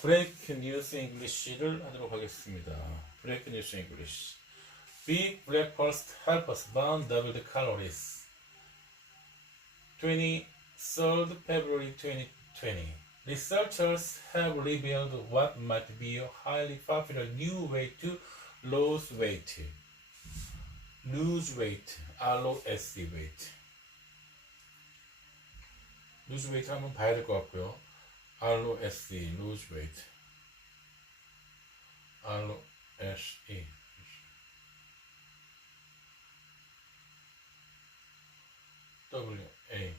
브레이크 뉴스 잉글리시를 하도록 하겠습니다. 브레이크 뉴스 잉글리시. Big breakfast help us burn double the calories. 23rd February 2020. Researchers have revealed what might be a highly popular new way to lose weight. Lose weight, LOSE weight. lose weight 한번 봐야 될 것 같고요. LOSE, lose weight. LOSE. WAI.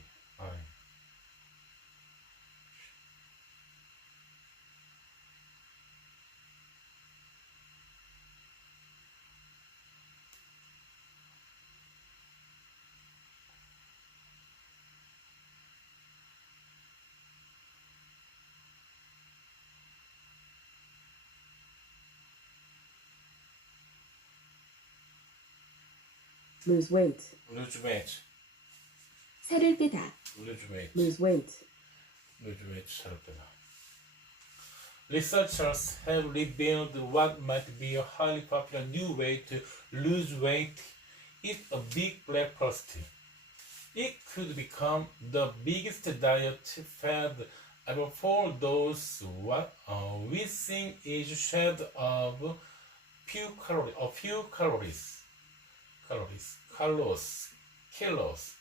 lose weight, lose weight. 살을 빼다, lose weight. lose weight, lose weight, 살을 빼다. Researchers have revealed what might be a highly popular new way to lose weight. Eat a big breakfast. It could become the biggest diet fad ever for those what we think is shed of few calories,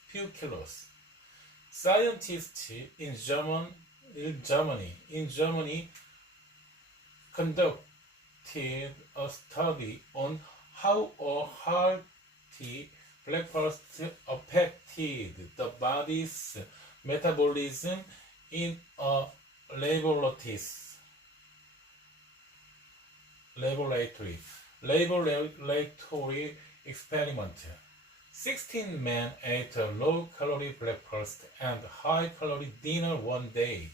few kilos. Scientists in Germany conducted a study on how a hearty breakfast affected the body's metabolism in a laboratory experiment. 16 men ate a low-calorie breakfast and high-calorie dinner one day,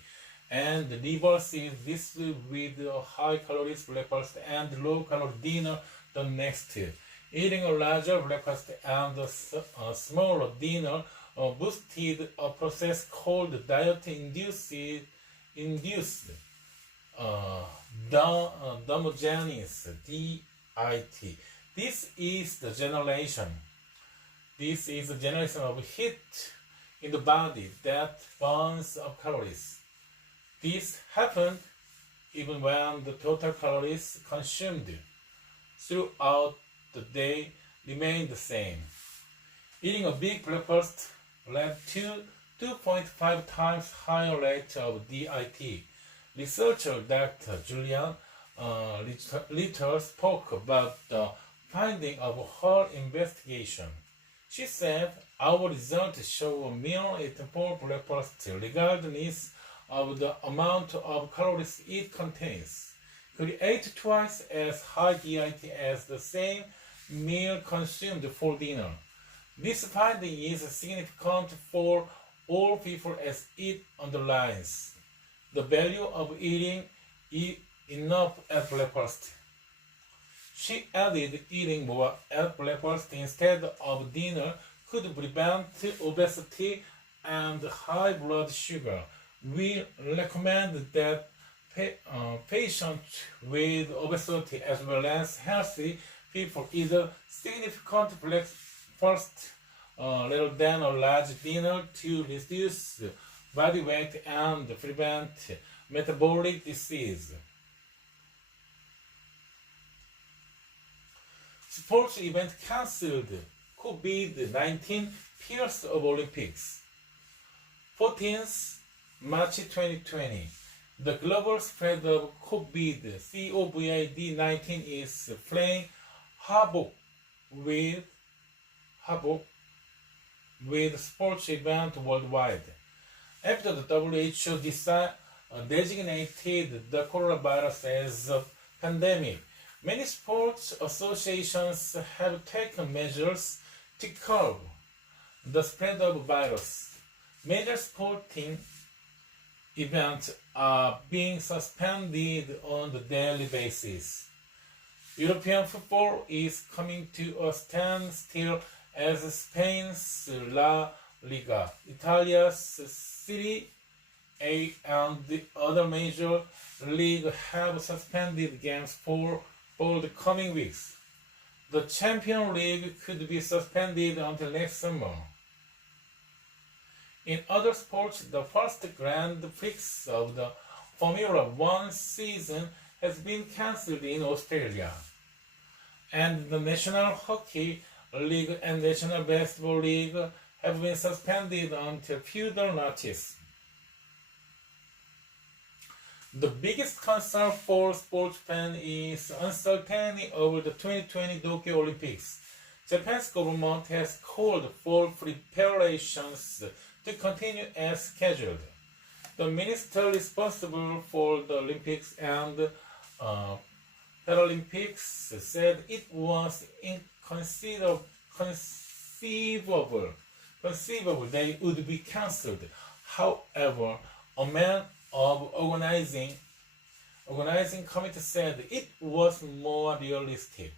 and reversed this with a high-calorie breakfast and low-calorie dinner the next. Eating a larger breakfast and a smaller dinner boosted a process called diet-induced thermogenesis, DIT. This is the generation of heat in the body that burns up calories. This happened even when the total calories consumed throughout the day remained the same. Eating a big breakfast led to 2.5 times higher rate of DIT. Researcher Dr. Julian Litter spoke about the finding of her investigation. She said, "Our results show a meal eaten for breakfast, regardless of the amount of calories it contains, create twice as high DIT as the same meal consumed for dinner. This finding is significant for all people as it underlines the value of eating enough at breakfast." She added, eating more at breakfast instead of dinner could prevent obesity and high blood sugar. We recommend that patients with obesity as well as healthy people eat a significant breakfast rather than a large dinner to reduce body weight and prevent metabolic disease. Sports event cancelled. COVID-19 fears of Olympics. 14th March 2020. The global spread of COVID-19 is playing havoc with sports events worldwide. After the WHO designated the coronavirus as a pandemic, many sports associations have taken measures to curb the spread of the virus. Major sporting events are being suspended on a daily basis. European football is coming to a standstill as Spain's La Liga, Italia's Serie and the other major leagues have suspended games for the coming weeks. The Champions League could be suspended until next summer. In other sports, the first Grand Prix of the Formula One season has been cancelled in Australia, and the National Hockey League and National Basketball League have been suspended until further notice. The biggest concern for sports fans is uncertainty over the 2020 Tokyo Olympics. Japan's government has called for preparations to continue as scheduled. The minister responsible for the Olympics and Paralympics said it was inconceivable they would be cancelled. However, a man of organizing committee said it was more realistic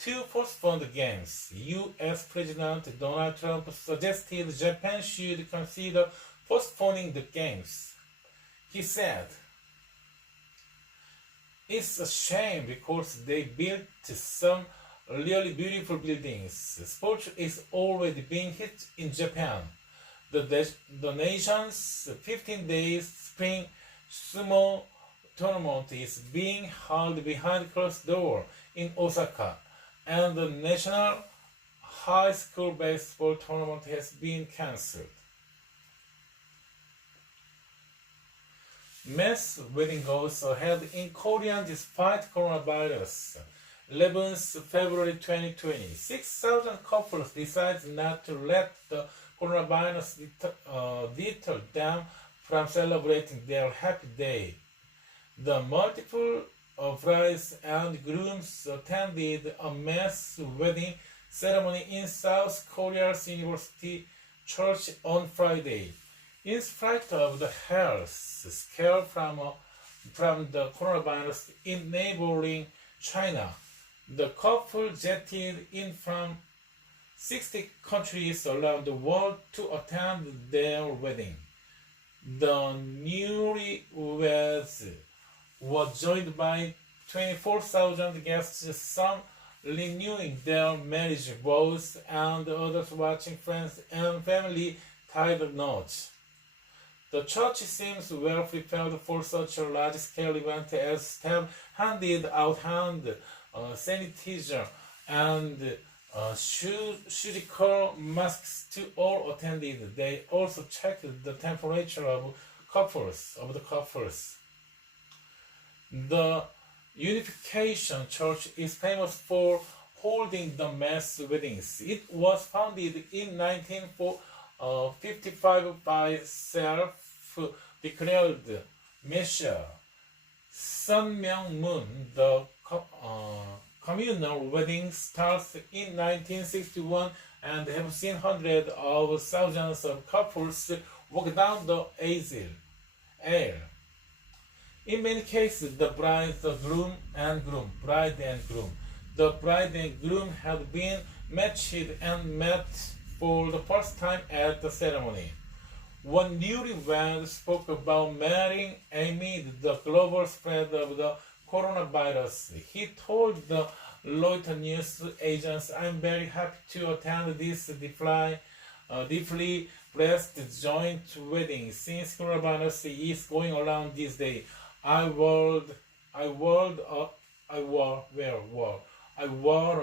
to postpone the games. U.S. President Donald Trump suggested Japan should consider postponing the games. He said, "It's a shame because they built some really beautiful buildings. Sports is already being hit in Japan. The nation's 15-day spring sumo tournament is being held behind closed doors in Osaka, and the national high school baseball tournament has been cancelled." Mass wedding goes ahead in Korea despite coronavirus. 11th February 2020, 6,000 couples decide not to let the coronavirus deter them from celebrating their happy day. The multiple brides and grooms attended a mass wedding ceremony in South Korea's University Church on Friday. In spite of the health scare from the coronavirus in neighboring China, the couple jetted in from 60 countries around the world to attend their wedding. The newlyweds were joined by 24,000 guests, some renewing their marriage vows and others watching friends and family tie the knots. The church seems well prepared for such a large-scale event as staff handed out hand sanitizer and surgical masks to all attended. They also checked the temperature of the couples. The Unification Church is famous for holding the mass weddings. It was founded in 1955 by self-declared Messiah Sun Myung-moon. The communal wedding starts in 1961 and have seen hundreds of thousands of couples walk down the aisle. In many cases, the bride and groom, the bride and groom had been matched and met for the first time at the ceremony. One newlywed spoke about marrying amid the global spread of the coronavirus. He told the Reuters news agents, "I'm very happy to attend this deeply blessed joint wedding since coronavirus is going around this day. I wore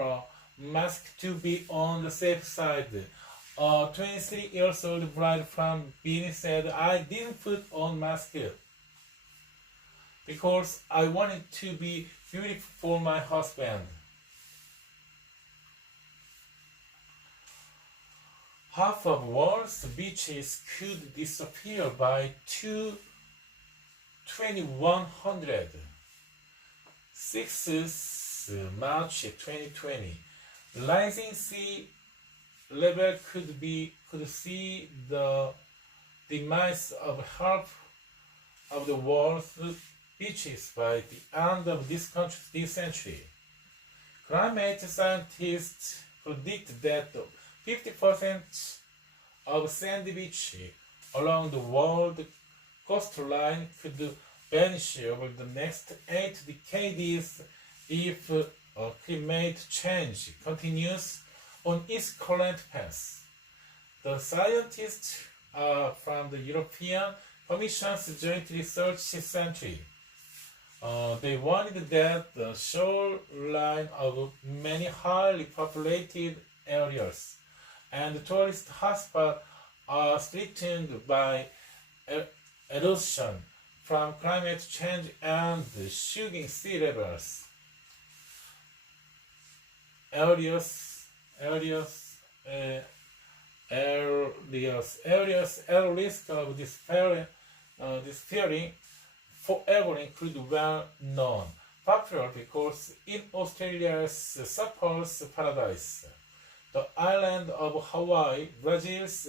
a mask to be on the safe side." A 23-year-old bride from Benin said, "I didn't put on mask because I wanted to be beautiful for my husband." Half of world's beaches could disappear by 2100. 6th March 2020. Rising sea level could see the demise of half of the world's beaches by the end of this century. Climate scientists predict that 50% of sandy beaches around the world coastline could vanish over the next 8 decades if climate change continues on its current path. The scientists from the European Commission's Joint Research Centre. They warned that the shoreline of many highly populated areas and tourist hotspots are threatened by erosion from climate change and shooting sea levels. Areas at risk of disappearing forever include well-known, popular because in Australia's Surfers Paradise, the island of Hawaii, Brazil's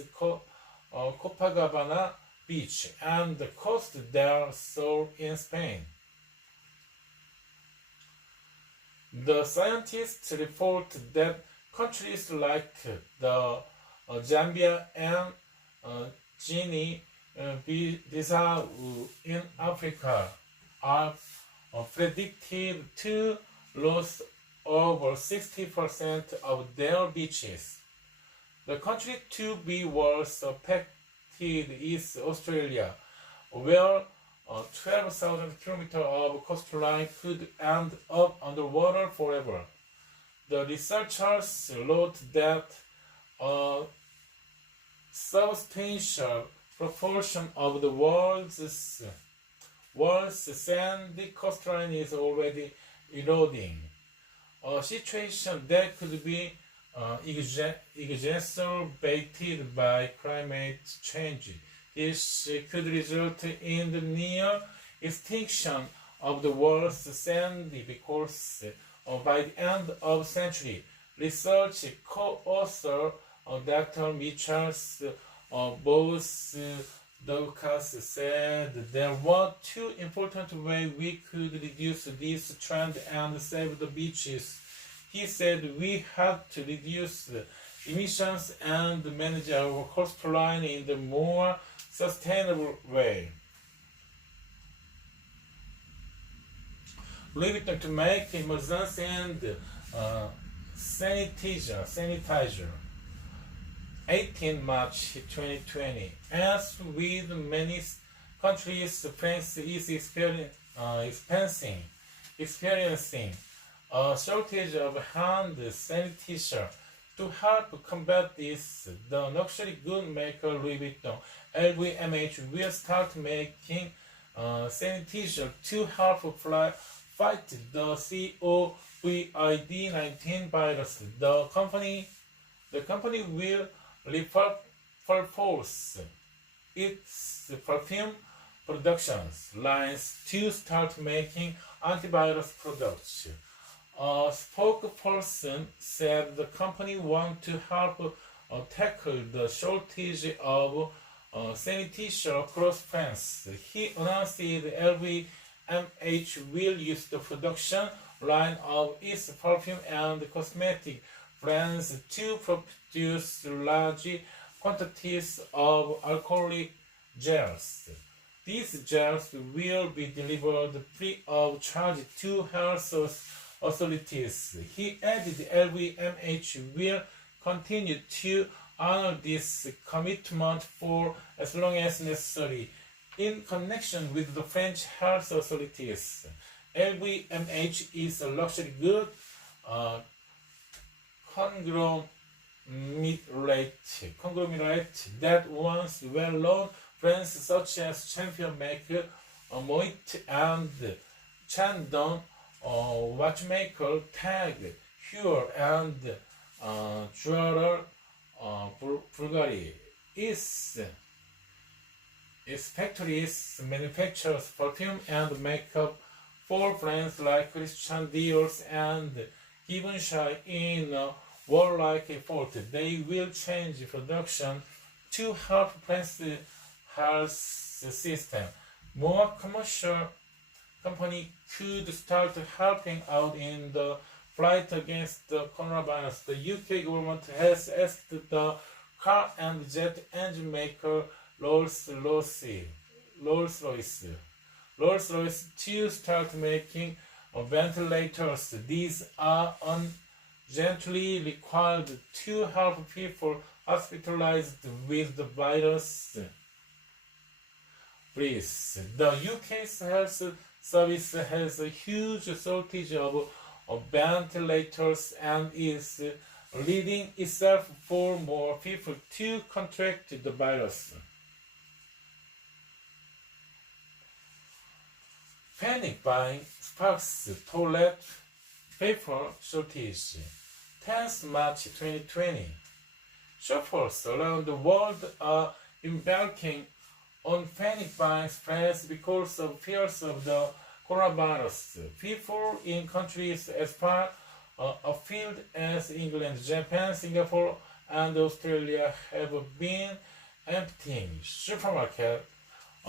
Copacabana Beach, and the Costa del Sol in Spain. The scientists report that countries like the Zambia and Guinea-Bissau in Africa are predicted to lose over 60% of their beaches. The country to be worst affected is Australia, where 12,000 kilometers of coastline could end up underwater forever. The researchers wrote that a substantial proportion of the world's sandy coastline is already eroding, a situation that could be exacerbated by climate change. This could result in the near extinction of the world's sandy because by the end of the century, research co-author Dr. Michels Doukas said there were two important ways we could reduce this trend and save the beaches. He said we had to reduce emissions and manage our coastline in the more sustainable way. Louis Vuitton to make emergency and sanitizer. 18 March 2020. As with many countries, France is experiencing a shortage of hand sanitizer. To help combat this, the luxury good maker Louis Vuitton LVMH will start making sanitizer to help fight the COVID-19 virus. The company will repurpose its perfume productions lines to start making antivirus products. A spokesperson said the company wants to help tackle the shortage of sanitizer across France. He announced the LVMH will use the production line of its perfume and cosmetic brands to produce large quantities of alcoholic gels. These gels will be delivered free of charge to health authorities. He added LVMH will continue to honor this commitment for as long as necessary. In connection with the French health authorities, LVMH is a luxury good conglomerate that owns well-known brands such as Champion Maker, Moet and Chandon, watchmaker Tag Heuer, and jeweler Bulgari. Its factories manufactures perfume and makeup for brands like Christian Dior and Givenchy in a warlike effort. They will change production to help France health system. More commercial company could start helping out in the fight against the coronavirus. The UK government has asked the car and jet engine maker Rolls-Royce Rolls-Royce. Rolls-Royce too start making ventilators. These are urgently required to help people hospitalized with the virus. Please, the UK's health service has a huge shortage of ventilators and is leading itself for more people to contract the virus. Panic buying sparks toilet paper shortage. 10th March 2020. Shoppers around the world are embarking on panic buying spreads because of fears of the coronavirus. People in countries as far afield as England, Japan, Singapore, and Australia have been emptying supermarket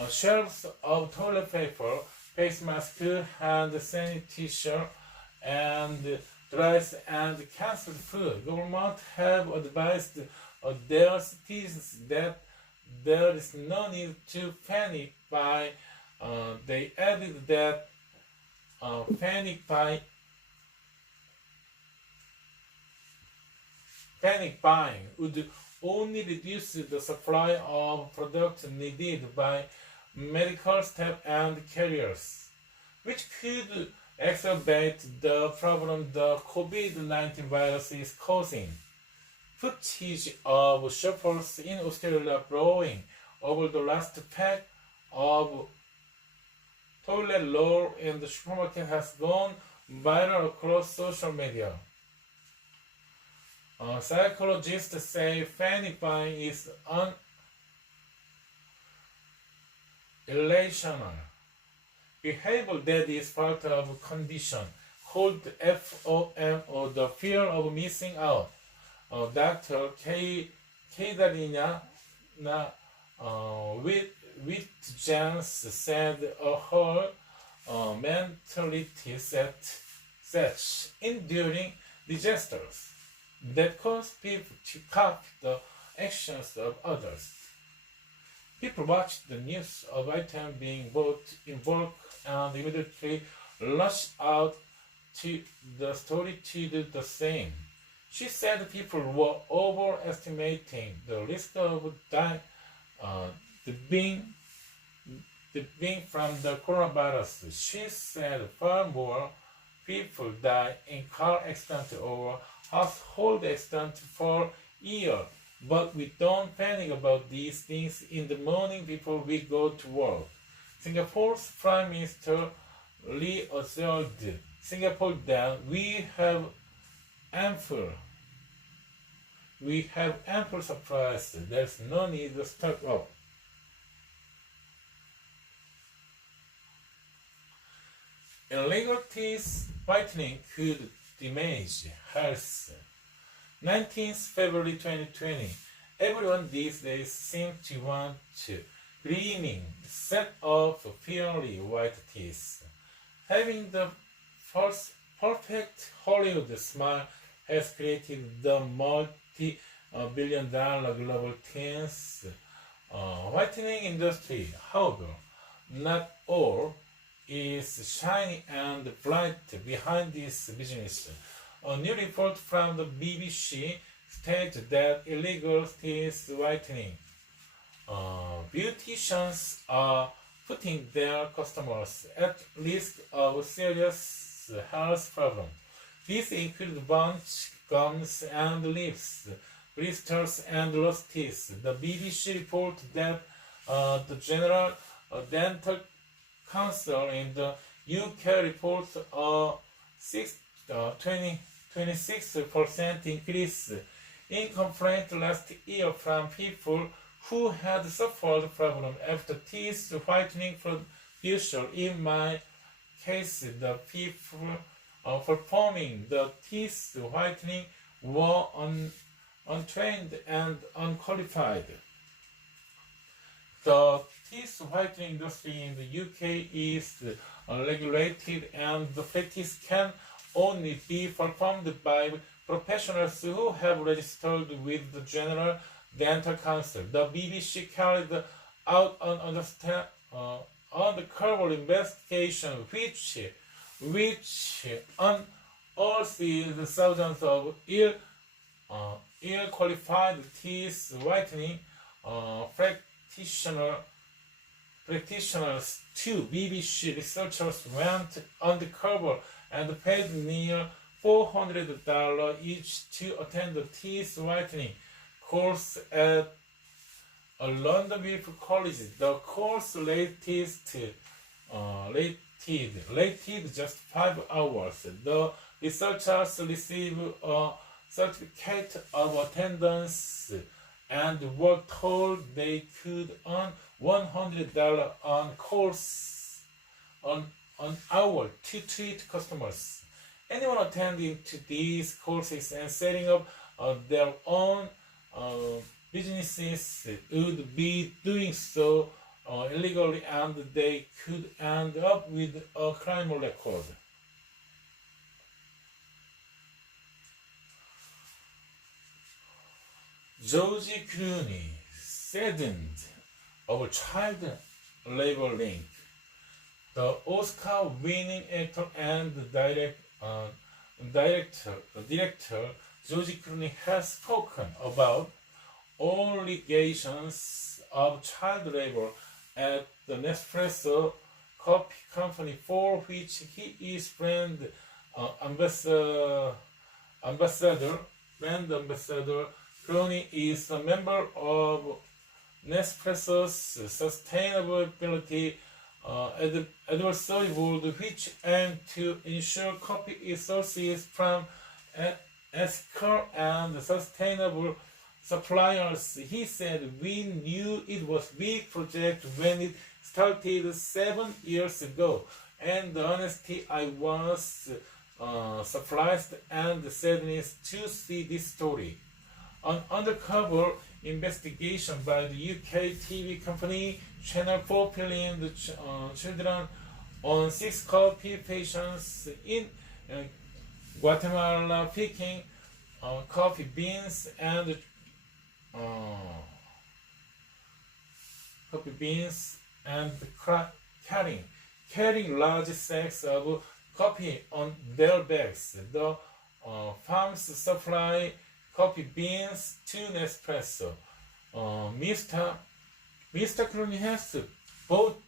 shelves of toilet paper, face masks, hand sanitizer, and rice and canned food. Government have advised their citizens that there is no need to panic buy. They added that panic buying would only reduce the supply of products needed by medical staff and carriers, which could exacerbate the problem the COVID-19 virus is causing. Footage of shoppers in Australia blowing over the last pack of toilet roll in the supermarket has gone viral across social media. Psychologists say panic buying is irrational behavior that is part of a condition called FOM, or the fear of missing out. Dr. Katarina Wittjens said her mentality sets enduring disasters that cause people to copy the actions of others. People watch the news of items being bought in bulk and immediately rush out to the store to do the same. She said people were overestimating the risk of dying from the coronavirus. She said far more people die in car accidents or household accidents per year, but we don't panic about these things in the morning before we go to work. Singapore's Prime Minister Lee assured Singapore that we have ample supplies. There's no need to stock up. Illegal teeth whitening could damage health. 19th February 2020. Everyone these days seems to want to gleaming set of purely white teeth. Having the first perfect Hollywood smile has created the multi-billion-dollar global teeth whitening industry. However, not all is shiny and bright behind this business. A new report from the BBC states that illegal teeth whitening beauticians are putting their customers at risk of serious health problems. These include burns, gums and lips, blisters and lost teeth. The BBC reports that the General Dental Council in the UK reports a 26% increase in complaints last year from people who had suffered problems after teeth whitening procedure. In my case, the people performing the teeth whitening were untrained and unqualified. The teeth whitening industry in the UK is regulated, and the practice can only be performed by professionals who have registered with the General Dental Council. The BBC carried out an undercover investigation which unearthed thousands of ill-qualified teeth whitening practitioners. Two BBC researchers went undercover and paid near $400 each to attend the teeth whitening course at a London college. The course lasted just 5 hours. The researchers received a certificate of attendance and were told they could earn $100 an hour to treat customers. Anyone attending to these courses and setting up their own businesses would be doing so illegally, and they could end up with a criminal record. George Clooney saddened over child labor link. The Oscar-winning actor and director George Clooney has spoken about allegations of child labor at the Nespresso coffee company, for which he is brand ambassador. Clooney is a member of Nespresso's sustainability advisory board, which aims to ensure coffee is sourced from ethical and sustainable suppliers. He said, "We knew it was a big project when it started 7 years ago, and honestly, I was surprised and saddened to see this story." An undercover investigation by the UK TV company Channel 4 filmed children on 6 coffee patients in Guatemala picking coffee beans and carrying large sacks of coffee on their backs. The farms supply coffee beans to Nespresso. Mr. Clooney has voted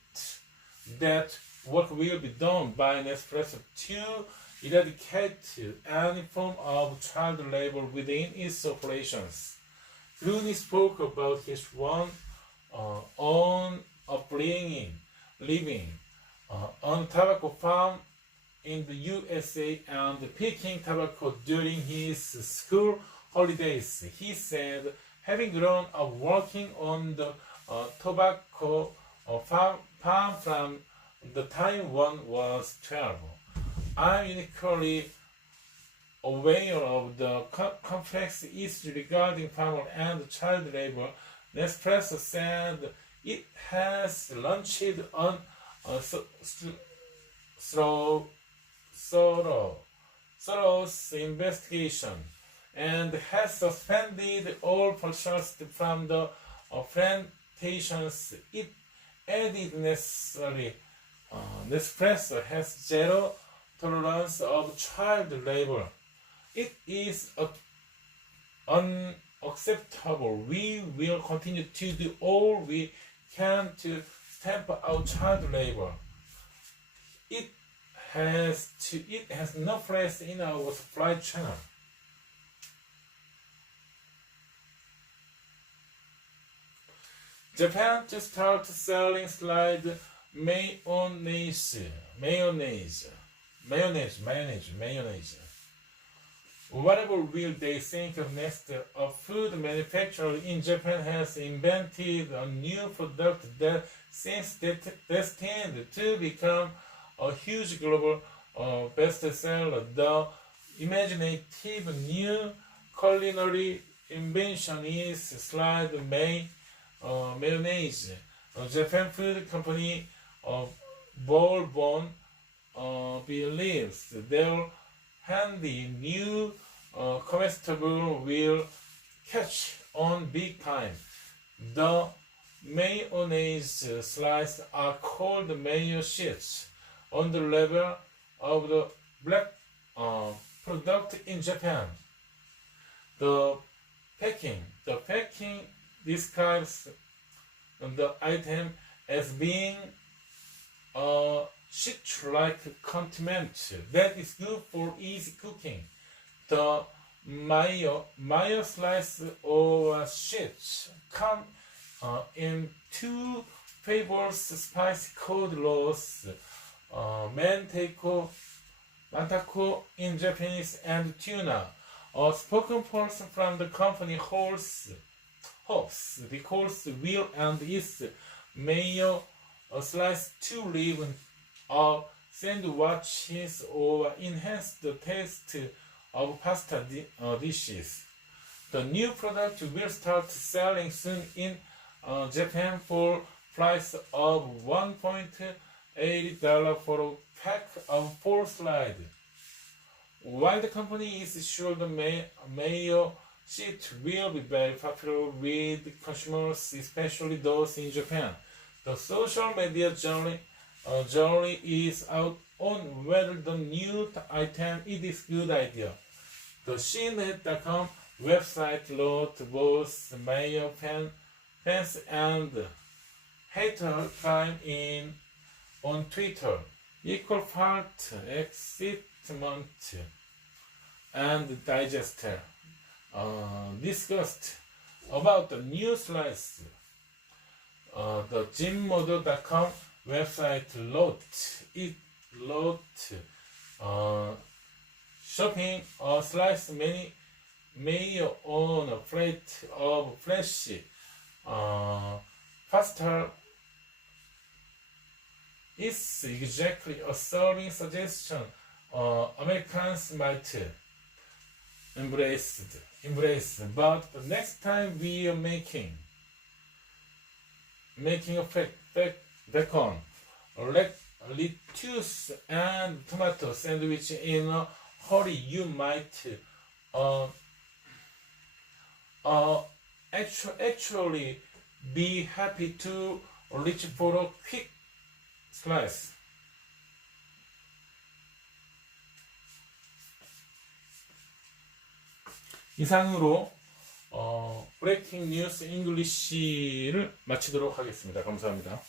that work will be done by Nespresso to eradicate any form of child labor within its operations. Clooney spoke about his own upbringing, living on a tobacco farm in the USA and picking tobacco during his school holidays. He said, having grown up working on the tobacco farm from the time one was 12, I'm uniquely aware of the complex issues regarding farmer and child labor. Nespresso said it has launched on a thorough investigation and has suspended all purchases from the plantations. It added necessary. Nespresso has zero tolerance of child labor. It is unacceptable. We will continue to do all we can to stamp out child labor. It has no place in our supply chain. Japan to start selling slide mayonnaise. Whatever will they think of next? A food manufacturer in Japan has invented a new product that seems destined to become a huge global bestseller. The imaginative new culinary invention is slide mayonnaise. A Japan food company Bourbon believes their handy new comestible will catch on big time. The mayonnaise slices are called mayo sheets on the level of the black product in Japan. The packing describes the item as being a sheet-like condiment that is good for easy cooking. The mayo slice or sheets come in two flavors: spicy cold roast, mantaco in Japanese, and tuna. A spoken person from the company hopes the course will and its mayo slice to leave a sandwiches or enhance the taste of pasta dishes. The new product will start selling soon in Japan for price of $1.80 for a pack of 4 slides. While the company is sure the mayo sheet will be very popular with consumers, especially those in Japan, the social media jury is out on whether the new item is a good idea. The CNET.com website wrote both mayo fans and hater crime on Twitter. Equal part excitement and digester discussed about the new slice. The Gmodel.com website wrote shopping a slice mayo on a plate of fresh pasta is exactly a serving suggestion Americans might embrace. But the next time we are making a bacon, lettuce and tomato sandwich in a hurry, you might actually be happy to reach for a quick slice. 이상으로 브레이킹 뉴스 잉글리시를 마치도록 하겠습니다. 감사합니다.